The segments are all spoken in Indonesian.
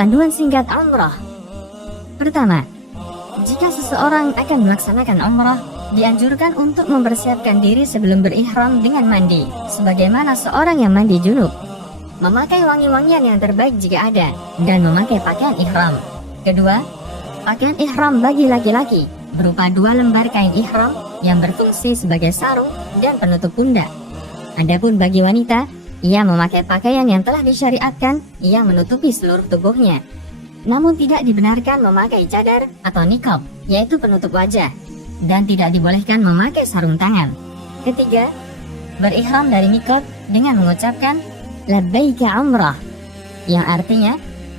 Panduan singkat umrah. Pertama, jika seseorang akan melaksanakan umrah, dianjurkan untuk mempersiapkan diri sebelum berihram dengan mandi, sebagaimana seorang yang mandi junub, memakai wangi-wangian yang terbaik jika ada, dan memakai pakaian ihram. Kedua, pakaian ihram bagi laki-laki berupa 2 lembar kain ihram yang berfungsi sebagai sarung dan penutup pundak. Adapun bagi wanita, ia memakai pakaian yang telah disyariatkan yang menutupi seluruh tubuhnya. Namun tidak dibenarkan memakai cadar atau niqab, yaitu penutup wajah, dan tidak dibolehkan memakai sarung tangan. Ketiga, berihram dari mikot dengan mengucapkan labbaika umrah, yang artinya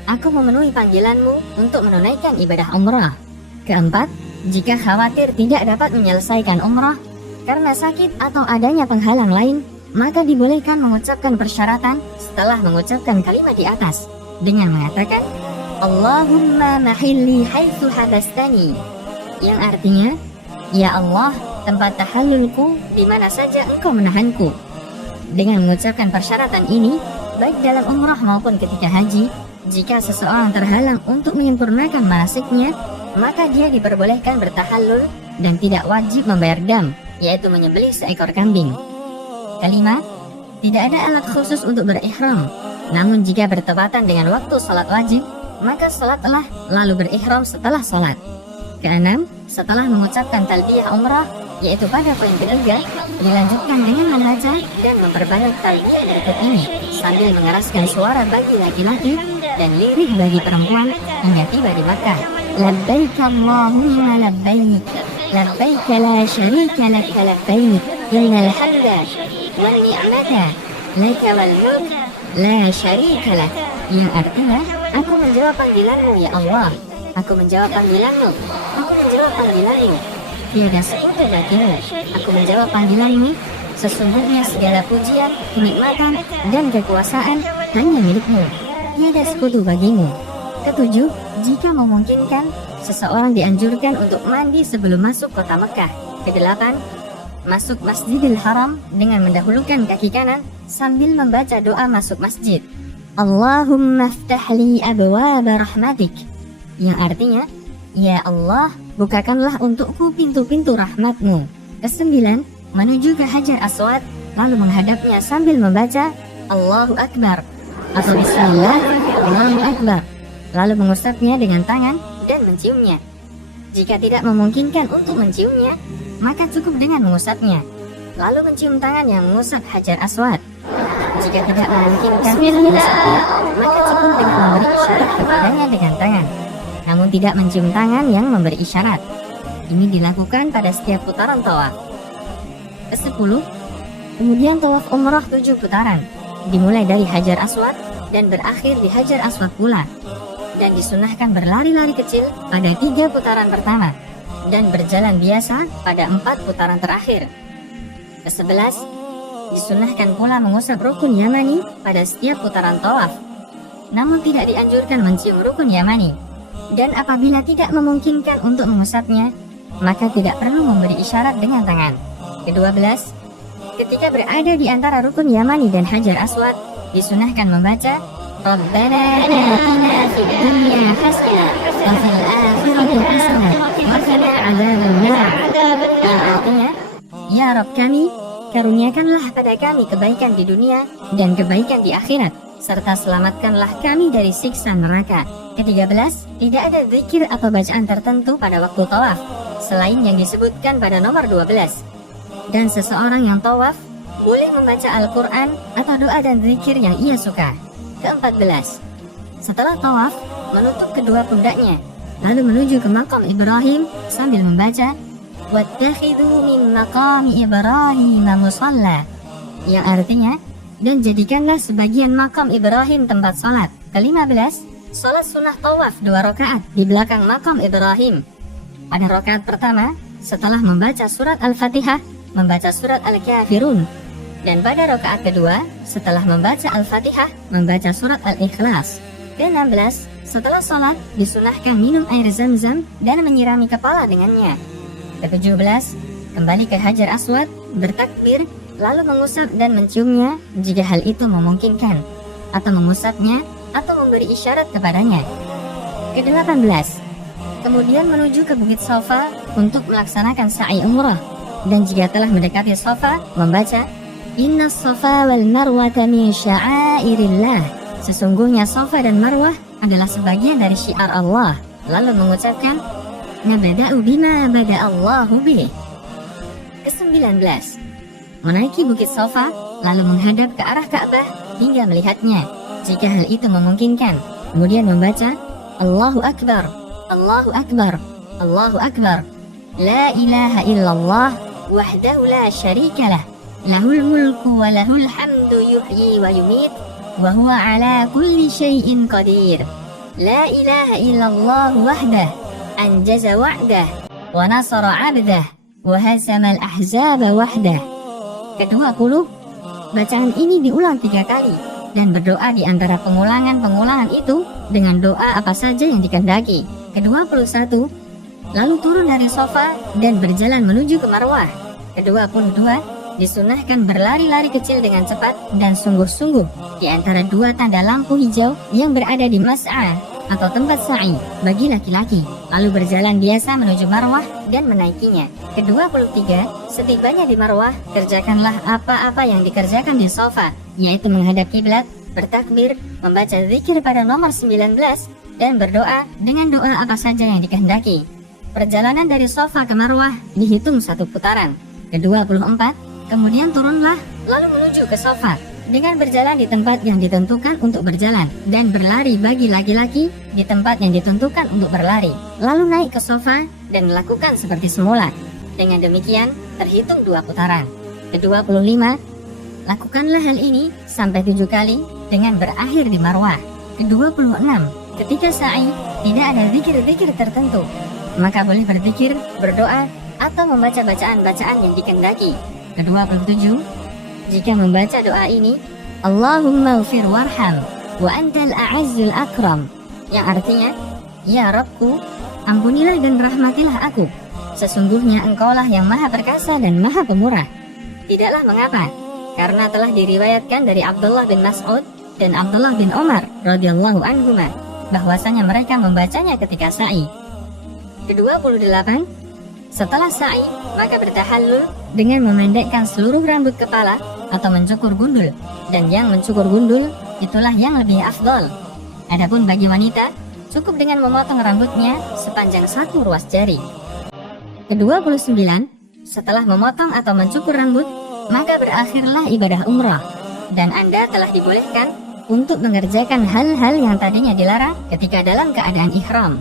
aku memenuhi panggilanmu untuk menunaikan ibadah umrah. Keempat, jika khawatir tidak dapat menyelesaikan umrah karena sakit atau adanya penghalang lain, maka dibolehkan mengucapkan persyaratan setelah mengucapkan kalimat di atas dengan mengatakan Allahumma mahilli haitsu habastani, yang artinya, ya Allah, tempat tahallulku di mana saja engkau menahanku. Dengan mengucapkan persyaratan ini, baik dalam umrah maupun ketika haji, jika seseorang terhalang untuk menyempurnakan manasiknya, maka dia diperbolehkan bertahallul dan tidak wajib membayar dam, yaitu menyembelih seekor kambing. Kelima, tidak ada alat khusus untuk berihram. Namun jika bertepatan dengan waktu salat wajib, maka salatlah lalu berihram setelah salat. Keenam, setelah mengucapkan talbiyah umrah, yaitu pada poin ketiga, dilanjutkan dengan membaca dan memperbanyak talbiyah berikut ini sambil mengeraskan suara bagi laki-laki dan lirih bagi perempuan hingga tiba di Makkah. Labbaik Allahumma labbaik, labbaik la syarika lak labbaik, innal hamda wan ni'mata laka wal mulk la syarika lak, yang artinya aku menjawab panggilanmu ya Allah, aku menjawab panggilanmu, aku menjawab panggilanmu, tiada sekutu bagimu, aku menjawab panggilanmu, sesungguhnya segala pujian, kenikmatan, dan kekuasaan hanya milikmu, tiada sekutu bagimu. Ketujuh, jika memungkinkan, seseorang dianjurkan untuk mandi sebelum masuk kota Mekah. Kedelapan, masuk Masjidil Haram dengan mendahulukan kaki kanan sambil membaca doa masuk masjid. Allahumma ftahli abwaaba rahmatik, yang artinya, ya Allah, bukakanlah untukku pintu-pintu rahmatmu. Kesembilan, menuju ke Hajar Aswad, lalu menghadapnya sambil membaca Allahu Akbar atau Bismillah, Allahu Akbar, lalu mengusapnya dengan tangan dan menciumnya. Jika tidak memungkinkan untuk menciumnya, maka cukup dengan mengusapnya, lalu mencium tangan yang mengusap Hajar Aswad. Jika tidak memungkinkan mengusapnya, maka cukup dengan memberi isyarat kepadanya dengan tangan, namun tidak mencium tangan yang memberi isyarat. Ini dilakukan pada setiap putaran tawaf. Ke-10, kemudian tawaf umrah 7 putaran, dimulai dari Hajar Aswad dan berakhir di Hajar Aswad pula, dan disunahkan berlari-lari kecil pada 3 putaran pertama dan berjalan biasa pada 4 putaran terakhir. Ke-11, disunahkan pula mengusap rukun Yamani pada setiap putaran tawaf, namun tidak dianjurkan mencium rukun Yamani. Dan apabila tidak memungkinkan untuk mengusapnya, maka tidak perlu memberi isyarat dengan tangan. Ke-12, ketika berada di antara rukun Yamani dan Hajar Aswad, disunahkan membaca Rabbana atina fid dunya hasanah wa fil akhirati hasanah wa qina adzabannar, yang artinya, ya Rabb kami, karuniakanlah pada kami kebaikan di dunia dan kebaikan di akhirat, serta selamatkanlah kami dari siksa neraka. Ke-13, tidak ada zikir atau bacaan tertentu pada waktu tawaf selain yang disebutkan pada nomor 12. Dan seseorang yang tawaf boleh membaca Al-Quran atau doa dan zikir yang ia suka. Ke-14, setelah tawaf, menutup kedua pundaknya, lalu menuju ke makam Ibrahim sambil membaca wattakhidhu min maqami Ibrahim musalla, yang artinya, dan jadikanlah sebagian makam Ibrahim tempat salat. Ke-15, salat sunnah tawaf 2 rakaat di belakang makam Ibrahim. Pada rakaat pertama, setelah membaca surat Al-Fatihah, membaca surat Al-Kafirun. Dan pada rakaat kedua, setelah membaca Al-Fatihah, membaca surat Al-Ikhlas. Ke-16, setelah salat, disunahkan minum air zam-zam dan menyirami kepala dengannya. Ke-17, kembali ke Hajar Aswad, bertakbir, lalu mengusap dan menciumnya jika hal itu memungkinkan, atau mengusapnya atau memberi isyarat kepadanya. Ke-18, kemudian menuju ke Bukit Safa untuk melaksanakan sa'i umrah, dan jika telah mendekati Safa, membaca Inna Safa wal Marwata min sya'airillah. Sesungguhnya Safa dan Marwah adalah sebagian dari syiar Allah. Lalu mengucapkan Nabada'u bima bada'allahu bih. Ke-19, menaiki Bukit Safa, lalu menghadap ke arah Ka'bah hingga melihatnya jika hal itu memungkinkan. Kemudian membaca Allahu Akbar, Allahu Akbar, Allahu Akbar, La ilaha illallah wahdahu la syarikalah, lahul mulku wa lahul hamdu yuhyi wa yumit, wa huwa ala kulli syai'in qadir. La ilaha illallah wahdah, anjaza wa'dah, wa nasara 'abdah, wa hazamal ahzaba wahdah. Ke-20, bacaan ini diulang 3 kali dan berdoa di antara pengulangan-pengulangan itu dengan doa apa saja yang dikehendaki. Ke-21, lalu turun dari Safa dan berjalan menuju ke Marwah. Ke-22, disunahkan berlari-lari kecil dengan cepat dan sungguh-sungguh di antara 2 tanda lampu hijau yang berada di Mas'a atau tempat sa'i bagi laki-laki, lalu berjalan biasa menuju Marwah dan menaikinya. Ke-23, setibanya di Marwah, kerjakanlah apa-apa yang dikerjakan di Safa, yaitu menghadap kiblat, bertakbir, membaca zikir pada nomor 19, dan berdoa dengan doa apa saja yang dikehendaki. Perjalanan dari Safa ke Marwah dihitung 1 putaran. Ke-24, kemudian turunlah lalu menuju ke Safa dengan berjalan di tempat yang ditentukan untuk berjalan dan berlari bagi laki-laki di tempat yang ditentukan untuk berlari, lalu naik ke Safa dan melakukan seperti semula. Dengan demikian terhitung 2 putaran. Ke-25, lakukanlah hal ini sampai 7 kali dengan berakhir di Marwah. Ke-26, ketika sa'i tidak ada zikir-zikir tertentu, maka boleh berzikir, berdoa, atau membaca bacaan-bacaan yang dikehendaki. Ke-27, jika membaca doa ini, Allahumma ufir warham wa antal a'azzul akram, yang artinya, Ya Rabbku, ampunilah dan rahmatilah aku, sesungguhnya engkaulah yang maha perkasa dan maha pemurah. Tidaklah mengapa, karena telah diriwayatkan dari Abdullah bin Mas'ud dan Abdullah bin Umar radhiyallahu anhuma bahwasanya mereka membacanya ketika sa'i. Ke-28, setelah sa'i maka bertahallul dengan memendekkan seluruh rambut kepala atau mencukur gundul, dan yang mencukur gundul itulah yang lebih afdal. Adapun bagi wanita cukup dengan memotong rambutnya sepanjang 1 ruas jari. Ke-29, setelah memotong atau mencukur rambut maka berakhirlah ibadah umrah, dan Anda telah dibolehkan untuk mengerjakan hal-hal yang tadinya dilarang ketika dalam keadaan ihram.